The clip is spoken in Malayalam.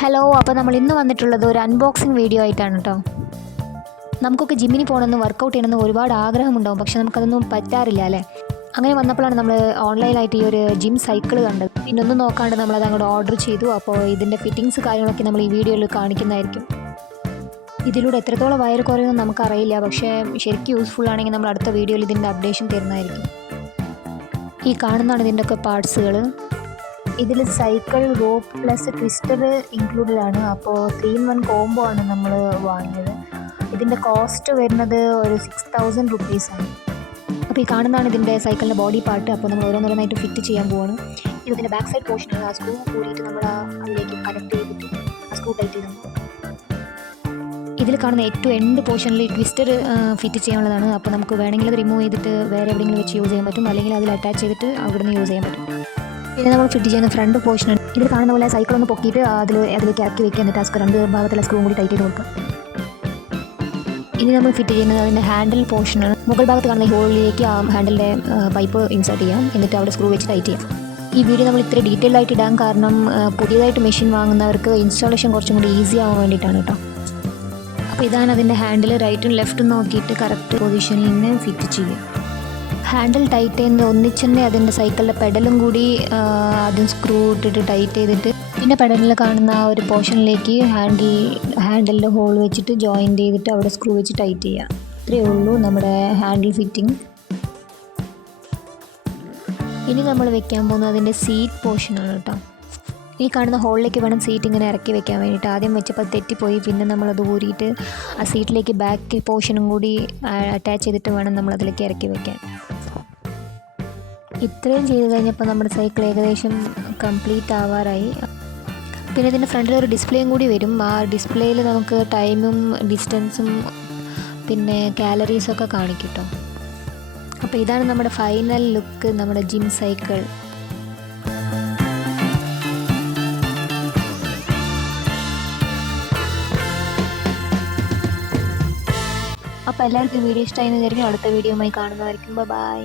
ഹലോ, അപ്പോൾ നമ്മൾ ഇന്ന് വന്നിട്ടുള്ളത് ഒരു അൺബോക്സിങ് വീഡിയോ ആയിട്ടാണ് കേട്ടോ. നമുക്കൊക്കെ ജിമ്മിന് പോകണമെന്ന് വർക്കൗട്ട് ചെയ്യണമെന്ന് ഒരുപാട് ആഗ്രഹമുണ്ടാവും, പക്ഷെ നമുക്കതൊന്നും പറ്റാറില്ല അല്ലേ. അങ്ങനെ വന്നപ്പോഴാണ് നമ്മൾ ഓൺലൈനായിട്ട് ഈ ഒരു ജിം സൈക്കിൾ കണ്ടത്. പിന്നെ ഒന്നും നോക്കാണ്ട് നമ്മളത് അങ്ങോട്ട് ഓർഡർ ചെയ്തു. അപ്പോൾ ഇതിൻ്റെ ഫിറ്റിങ്സ് കാര്യങ്ങളൊക്കെ നമ്മൾ ഈ വീഡിയോയിൽ കാണിക്കുന്നതായിരിക്കും. ഇതിലൂടെ എത്രത്തോളം വയറ് കുറയുമെന്ന് നമുക്കറിയില്ല, പക്ഷേ ശരിക്കും യൂസ്ഫുൾ ആണെങ്കിൽ നമ്മൾ അടുത്ത വീഡിയോയിൽ ഇതിൻ്റെ അപ്ഡേഷൻ തരുന്നതായിരിക്കും. ഈ കാണുന്നതാണ് ഇതിൻ്റെയൊക്കെ പാർട്സുകൾ. ഇതിൽ cycle, rope plus twister included ആണ്. അപ്പോൾ 3-in-1 കോംബോ ആണ് നമ്മൾ വാങ്ങിയത്. ഇതിൻ്റെ കോസ്റ്റ് വരുന്നത് ഒരു 6000 റുപ്പീസാണ്. അപ്പോൾ ഈ കാണുന്നതാണ് ഇതിൻ്റെ സൈക്കിളിൻ്റെ ബോഡി പാർട്ട്. അപ്പോൾ നമ്മൾ ഓരോന്നോരോന്നായിട്ട് ഫിറ്റ് ചെയ്യാൻ പോവാണ്. ഇതിൻ്റെ ബാക്ക് സൈഡ് പോർഷനാണ്. ആ സ്ക്രൂ കൂടിയിട്ട് നമ്മൾ അതിലേക്ക് കണക്ട് ചെയ്തിട്ട് ആ സ്ക്രൂ ടൈറ്റ് ചെയ്ത് ഇതിൽ കാണുന്ന ഏറ്റവും എൻഡ് പോർഷനിൽ ട്വിസ്റ്റർ ഫിറ്റ് ചെയ്യാനുള്ളതാണ്. അപ്പോൾ നമുക്ക് വേണമെങ്കിൽ അത് റിമൂവ് ചെയ്തിട്ട് വേറെ എവിടെയെങ്കിലും വെച്ച് യൂസ് ചെയ്യാൻ പറ്റും, അല്ലെങ്കിൽ അതിൽ അറ്റാച്ച് ചെയ്തിട്ട് അവിടെ നിന്ന് യൂസ് ചെയ്യാൻ പറ്റും. പിന്നെ നമ്മൾ ഫിറ്റ് ചെയ്യുന്ന ഫ്രണ്ട് പോർഷനാണ്. ഇതിൽ കാണുന്ന പോലെ സൈക്കിൾ ഒന്ന് പൊക്കിയിട്ട് അതിലേക്ക് ഇറക്കി വെക്കുക, എന്നിട്ട് ആ രണ്ട് ഭാഗത്തുള്ള സ്ക്രൂ കൂടി ടൈറ്റ് ചെയ്ത് കൊടുക്കുക. ഇനി നമ്മൾ ഫിറ്റ് ചെയ്യുന്നത് അതിൻ്റെ ഹാൻഡിൽ പോർഷനാണ്. മുകൾ ഭാഗത്ത് കാണുന്ന ഹോളിലേക്ക് ആ ഹാൻഡിലിൻ്റെ പൈപ്പ് ഇൻസേർട്ട് ചെയ്യാം, എന്നിട്ട് അവിടെ സ്ക്രൂ വെച്ച് ടൈറ്റ് ചെയ്യാം. ഈ വീഡിയോ നമ്മൾ ഇത്ര ഡീറ്റെയിൽ ആയിട്ട് ഇടാൻ കാരണം പുതിയതായിട്ട് മെഷീൻ വാങ്ങുന്നവർക്ക് ഇൻസ്റ്റാളേഷൻ കുറച്ചും കൂടി ഈസി ആവാൻ വേണ്ടിയിട്ടാണ് കേട്ടോ. അപ്പോൾ ഇതാണ് അതിൻ്റെ ഹാൻഡിൽ. റൈറ്റും ലെഫ്റ്റും നോക്കിയിട്ട് കറക്റ്റ് പൊസിഷനിൽ നിന്ന് ഫിറ്റ് ചെയ്യും. ഹാൻഡിൽ ടൈറ്റ് ചെയ്യുന്നത് ഒന്നിച്ചെന്നെ അതിൻ്റെ സൈക്കിളിൻ്റെ പെഡലും കൂടി ആദ്യം സ്ക്രൂ ഇട്ടിട്ട് ടൈറ്റ് ചെയ്തിട്ട് പിന്നെ പെഡലിൽ കാണുന്ന ആ ഒരു പോർഷനിലേക്ക് ഹാൻഡിലിൻ്റെ ഹോൾ വെച്ചിട്ട് ജോയിൻറ്റ് ചെയ്തിട്ട് അവിടെ സ്ക്രൂ വെച്ച് ടൈറ്റ് ചെയ്യുക. ഇത്രയേ ഉള്ളൂ നമ്മുടെ ഹാൻഡിൽ ഫിറ്റിംഗ്. ഇനി നമ്മൾ വെക്കാൻ പോകുന്നത് അതിൻ്റെ സീറ്റ് പോർഷനാണ് കേട്ടോ. ഈ കാണുന്ന ഹോളിലേക്ക് വേണം സീറ്റ് ഇങ്ങനെ ഇറക്കി വെക്കാൻ വേണ്ടിയിട്ട്. ആദ്യം വെച്ചപ്പോൾ തെറ്റിപ്പോയി, പിന്നെ നമ്മളത് ഊരിയിട്ട് ആ സീറ്റിലേക്ക് ബാക്ക് പോർഷനും കൂടി അറ്റാച്ച് ചെയ്തിട്ട് വേണം നമ്മളതിലേക്ക് ഇറക്കി വെക്കാൻ. ഇത്രയും ചെയ്ത് കഴിഞ്ഞപ്പോൾ നമ്മുടെ സൈക്കിൾ ഏകദേശം കംപ്ലീറ്റ് ആവാറായി. പിന്നെ ഇതിൻ്റെ ഫ്രണ്ടിൽ ഒരു ഡിസ്പ്ലേയും കൂടി വരും. ആ ഡിസ്പ്ലേയിൽ നമുക്ക് ടൈമും ഡിസ്റ്റൻസും പിന്നെ കാലറീസൊക്കെ കാണിക്കും കേട്ടോ. അപ്പോൾ ഇതാണ് നമ്മുടെ ഫൈനൽ ലുക്ക്, നമ്മുടെ ജിം സൈക്കിൾ. അപ്പോൾ എല്ലാവർക്കും വീഡിയോ ഇഷ്ടമായി എന്ന് വിചാരിക്കും. അടുത്ത വീഡിയോയുമായി കാണുന്നതായിരിക്കും. ബൈ.